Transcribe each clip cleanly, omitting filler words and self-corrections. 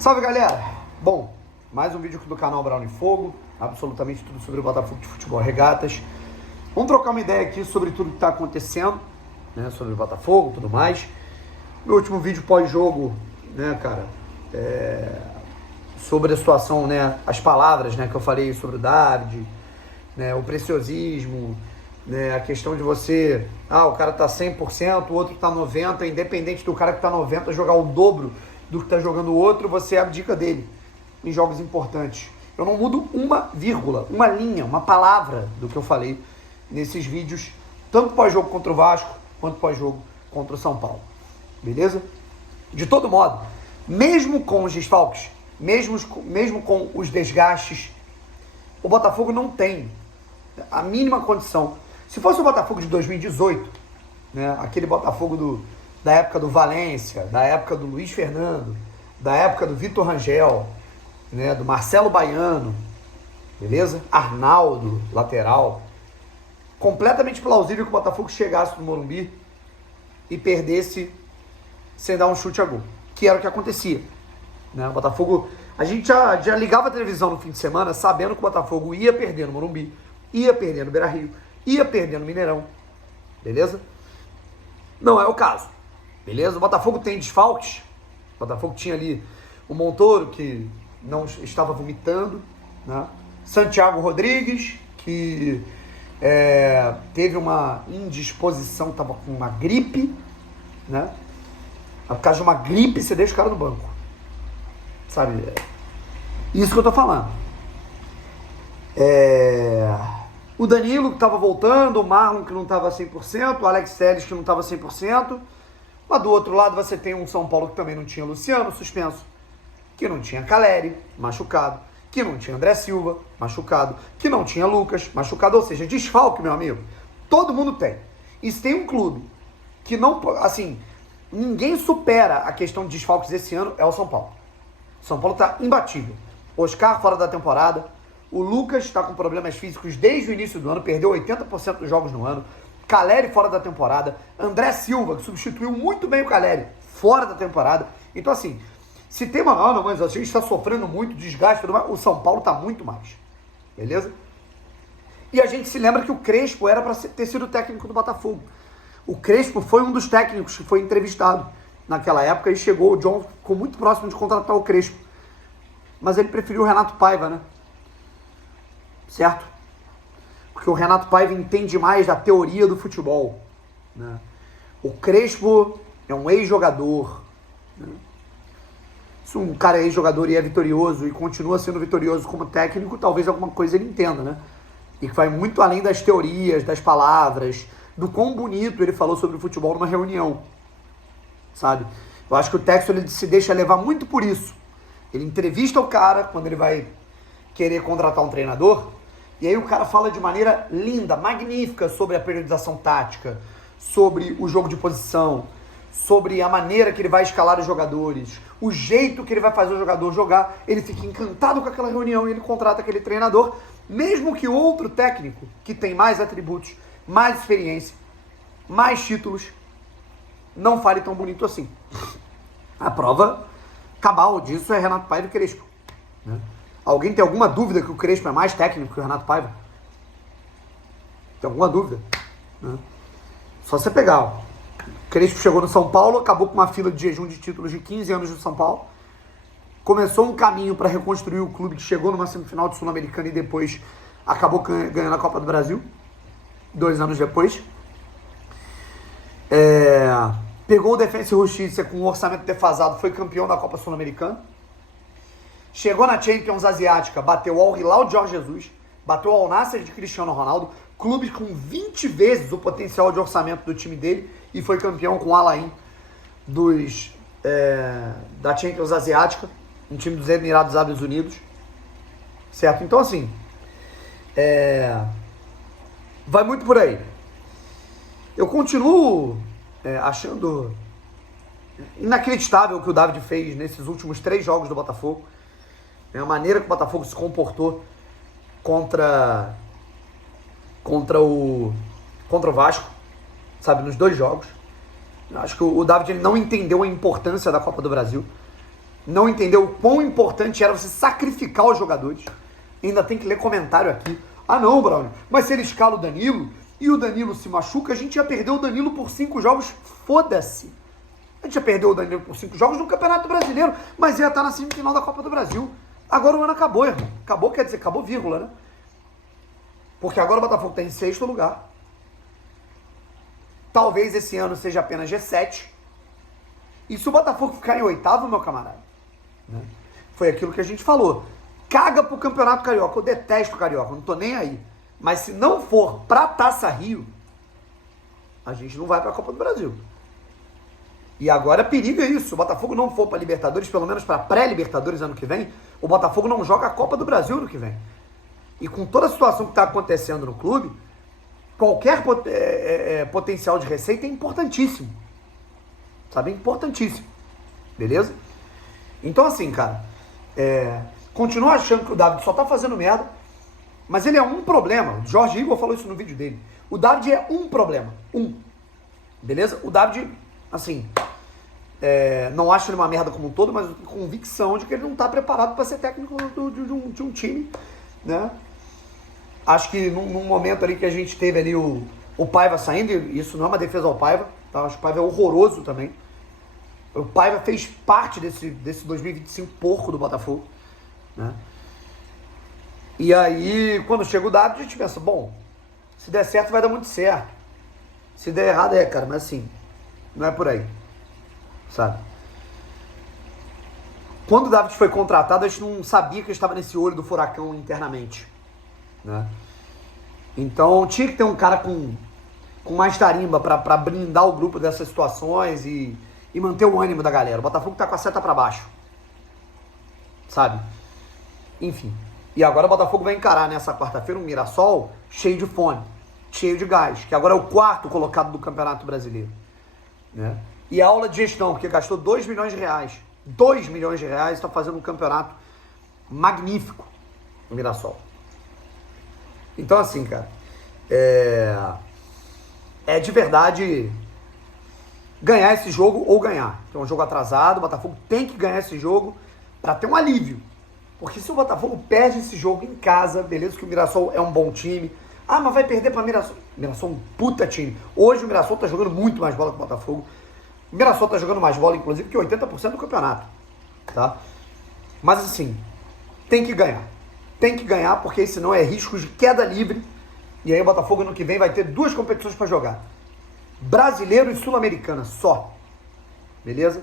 Salve, galera! Bom, mais um vídeo aqui do canal Brown em Fogo, absolutamente tudo sobre o Botafogo de Futebol Regatas. Vamos trocar uma ideia aqui sobre tudo que está acontecendo, né, sobre o Botafogo e tudo mais. No último vídeo pós-jogo, né, cara, sobre a situação, né, as palavras, né, que eu falei sobre o David, né, o preciosismo, né, a questão de você, o cara tá 100%, o outro tá 90%, independente do cara que tá 90% jogar o dobro do que tá jogando o outro, você abdica dele em jogos importantes. Eu não mudo uma vírgula, uma linha, uma palavra do que eu falei nesses vídeos, tanto pós-jogo contra o Vasco, quanto pós-jogo contra o São Paulo. Beleza? De todo modo, mesmo com os desfalques, mesmo com os desgastes, o Botafogo não tem a mínima condição. Se fosse o Botafogo de 2018, né, aquele Botafogo da época do Valência, da época do Luiz Fernando, da época do Vitor Rangel, né, do Marcelo Baiano, beleza? Arnaldo, lateral. Completamente plausível que o Botafogo chegasse no Morumbi e perdesse sem dar um chute a gol, que era o que acontecia, né? O Botafogo, a gente já ligava a televisão no fim de semana sabendo que o Botafogo ia perder no Morumbi, ia perder no Beira-Rio, ia perder no Mineirão, beleza? Não é o caso, beleza? O Botafogo tem desfalques, o Botafogo tinha ali o Montoro, que não estava vomitando, né? Santiago Rodrigues, que teve uma indisposição, estava com uma gripe, né? Por causa de uma gripe, você deixa o cara no banco, sabe? Isso que eu tô falando. O Danilo, que estava voltando, o Marlon, que não estava 100%, o Alex Telles, que não estava 100%, mas do outro lado você tem um São Paulo que também não tinha Luciano, suspenso, que não tinha Caleri, machucado, que não tinha André Silva, machucado, que não tinha Lucas, machucado, ou seja, desfalque, meu amigo, todo mundo tem. E se tem um clube que não, assim, ninguém supera a questão de desfalques esse ano, é o São Paulo. O São Paulo está imbatível. Oscar fora da temporada, o Lucas está com problemas físicos desde o início do ano, perdeu 80% dos jogos no ano, Caleri fora da temporada, André Silva, que substituiu muito bem o Caleri, fora da temporada. Então, assim, se tem uma... não, mas a gente está sofrendo muito desgaste, o São Paulo está muito mais. Beleza? E a gente se lembra que o Crespo era para ter sido técnico do Botafogo. O Crespo foi um dos técnicos que foi entrevistado naquela época e chegou, o John ficou muito próximo de contratar o Crespo. Mas ele preferiu o Renato Paiva, né? Certo? Porque o Renato Paiva entende mais da teoria do futebol, né? O Crespo é um ex-jogador, né? Se um cara é ex-jogador e é vitorioso e continua sendo vitorioso como técnico, talvez alguma coisa ele entenda, né? E que vai muito além das teorias, das palavras, do quão bonito ele falou sobre o futebol numa reunião, sabe? Eu acho que o Texto ele se deixa levar muito por isso. Ele entrevista o cara quando ele vai querer contratar um treinador, e aí o cara fala de maneira linda, magnífica sobre a periodização tática, sobre o jogo de posição, sobre a maneira que ele vai escalar os jogadores, o jeito que ele vai fazer o jogador jogar. Ele fica encantado com aquela reunião e ele contrata aquele treinador, mesmo que outro técnico que tem mais atributos, mais experiência, mais títulos, não fale tão bonito assim. A prova cabal disso é Renato Paiva e Crespo, né? Alguém tem alguma dúvida que o Crespo é mais técnico que o Renato Paiva? Tem alguma dúvida? Né? Só você pegar. O Crespo chegou no São Paulo, acabou com uma fila de jejum de títulos de 15 anos do São Paulo, começou um caminho para reconstruir o clube que chegou numa semifinal de Sul-Americana e depois acabou ganhando a Copa do Brasil, 2 anos depois. Pegou o Defensa e Justiça com um orçamento defasado, foi campeão da Copa Sul-Americana. Chegou na Champions Asiática, bateu ao Hilal de Jorge Jesus, bateu ao Al-Nassr de Cristiano Ronaldo, clube com 20 vezes o potencial de orçamento do time dele, e foi campeão com o Al-Ain da Champions Asiática, um time dos Emirados Árabes Unidos, certo? Então, assim, vai muito por aí. Eu continuo achando inacreditável o que o David fez nesses últimos 3 jogos do Botafogo. A maneira que o Botafogo se comportou contra o Vasco, sabe, nos 2 jogos. Eu acho que o David ele não entendeu a importância da Copa do Brasil. não entendeu o quão importante era você sacrificar os jogadores. Ainda tem que ler comentário aqui. Ah não, Braulio, mas se ele escala o Danilo e o Danilo se machuca, a gente ia perder o Danilo por 5 jogos. Foda-se. A gente ia perder o Danilo por 5 jogos no Campeonato Brasileiro, mas ia estar na semifinal da Copa do Brasil. Agora o ano acabou, irmão. Acabou, quer dizer, acabou vírgula, né? Porque agora o Botafogo está em 6º lugar. Talvez esse ano seja apenas G7. E se o Botafogo ficar em 8º, meu camarada, né? Foi aquilo que a gente falou. Caga pro Campeonato Carioca. Eu detesto o Carioca, não tô nem aí. Mas se não for pra Taça Rio, a gente não vai pra Copa do Brasil. E agora periga isso. Se o Botafogo não for pra Libertadores, pelo menos pra pré-Libertadores ano que vem, o Botafogo não joga a Copa do Brasil ano que vem. E com toda a situação que tá acontecendo no clube, qualquer potencial de receita é importantíssimo. Sabe? É importantíssimo. Beleza? Então assim, cara, continuo achando que o David só tá fazendo merda, mas ele é um problema. O Jorge Igor falou isso no vídeo dele. O David é um problema. Beleza? O David, assim, não acho ele uma merda como um todo, mas com convicção de que ele não tá preparado para ser técnico de um time, né? Acho que num momento ali que a gente teve ali o Paiva saindo, e isso não é uma defesa ao Paiva, tá? Acho que o Paiva é horroroso também. O Paiva fez parte desse 2025 porco do Botafogo, né? E aí, quando chega o David, a gente pensa, bom, se der certo vai dar muito certo. Se der errado cara, mas assim, não é por aí, sabe? Quando o David foi contratado, a gente não sabia que ele estava nesse olho do furacão internamente, né? Então tinha que ter um cara com mais tarimba para blindar o grupo dessas situações e manter o ânimo da galera. O Botafogo tá com a seta para baixo, sabe? Enfim. E agora o Botafogo vai encarar nessa quarta-feira um Mirassol cheio de fome, cheio de gás, que agora é o 4º colocado do Campeonato Brasileiro, né? E a aula de gestão, porque gastou 2 milhões de reais. 2 milhões de reais, está fazendo um campeonato magnífico o Mirassol. Então assim, cara, é de verdade ganhar esse jogo ou ganhar. É um jogo atrasado, o Botafogo tem que ganhar esse jogo para ter um alívio. Porque se o Botafogo perde esse jogo em casa, beleza que o Mirassol é um bom time. Ah, mas vai perder para Mirassol. Mirassol é um puta time. Hoje o Mirassol tá jogando muito mais bola que o Botafogo. O Mirassol tá jogando mais bola, inclusive, que 80% do campeonato, tá? Mas assim, tem que ganhar. Tem que ganhar, porque senão é risco de queda livre. E aí o Botafogo ano que vem vai ter 2 competições para jogar. Brasileiro e Sul-Americana só. Beleza?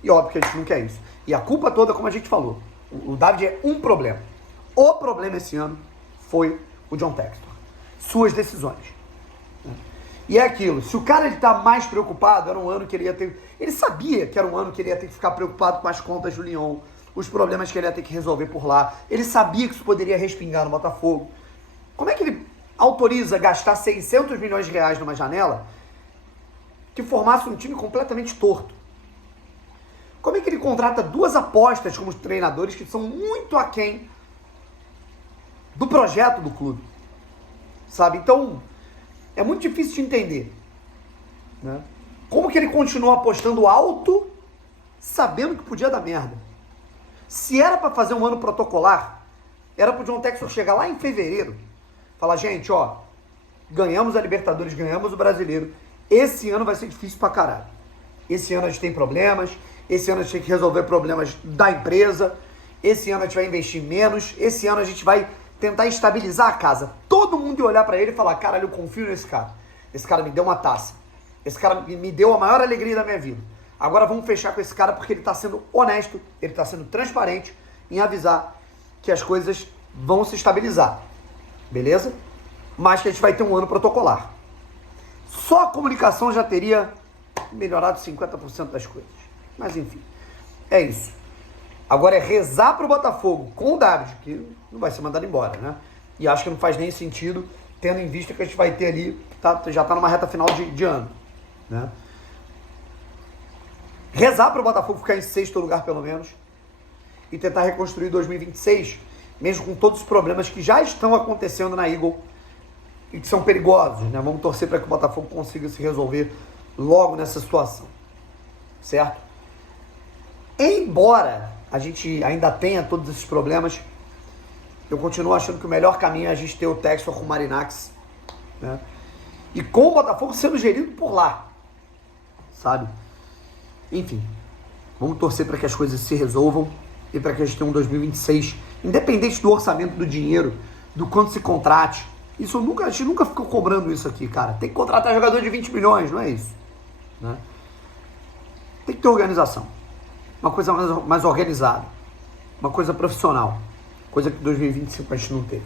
E óbvio que a gente não quer isso. E a culpa toda, como a gente falou, o David é um problema. O problema esse ano foi o John Textor. Suas decisões. E é aquilo, se o cara ele tá mais preocupado, era um ano que ele ia ter... Ele sabia que era um ano que ele ia ter que ficar preocupado com as contas do Lyon, os problemas que ele ia ter que resolver por lá. Ele sabia que isso poderia respingar no Botafogo. Como é que ele autoriza gastar 600 milhões de reais numa janela que formasse um time completamente torto? Como é que ele contrata 2 apostas como treinadores que são muito aquém do projeto do clube? Sabe? Então, é muito difícil de entender, né? Como que ele continuou apostando alto, sabendo que podia dar merda? Se era para fazer um ano protocolar, era pro John Textor chegar lá em fevereiro, falar, gente, ó, ganhamos a Libertadores, ganhamos o Brasileiro, esse ano vai ser difícil pra caralho. Esse ano a gente tem problemas, esse ano a gente tem que resolver problemas da empresa, esse ano a gente vai investir menos, esse ano a gente vai tentar estabilizar a casa. Todo mundo ia olhar pra ele e falar, caralho, eu confio nesse cara. Esse cara me deu uma taça. Esse cara me deu a maior alegria da minha vida. Agora vamos fechar com esse cara porque ele tá sendo honesto, ele tá sendo transparente em avisar que as coisas vão se estabilizar. Beleza? Mas que a gente vai ter um ano protocolar. Só a comunicação já teria melhorado 50% das coisas. Mas enfim, é isso. Agora é rezar pro Botafogo com o David, que não vai ser mandado embora, né? E acho que não faz nem sentido, tendo em vista que a gente vai ter ali, já tá numa reta final de ano, né? Rezar pro Botafogo ficar em 6º lugar, pelo menos, e tentar reconstruir 2026, mesmo com todos os problemas que já estão acontecendo na Eagle e que são perigosos, né? Vamos torcer para que o Botafogo consiga se resolver logo nessa situação, certo? Embora a gente ainda tenha todos esses problemas, eu continuo achando que o melhor caminho é a gente ter o Textor com o Marinakis, né? E com o Botafogo sendo gerido por lá, sabe? Enfim, vamos torcer para que as coisas se resolvam e para que a gente tenha um 2026, independente do orçamento, do dinheiro, do quanto se contrate. A gente nunca ficou cobrando isso aqui, cara. Tem que contratar jogador de 20 milhões, não é isso, né? Tem que ter organização. Uma coisa mais organizada. Uma coisa profissional. Coisa que em 2025 a gente não teve.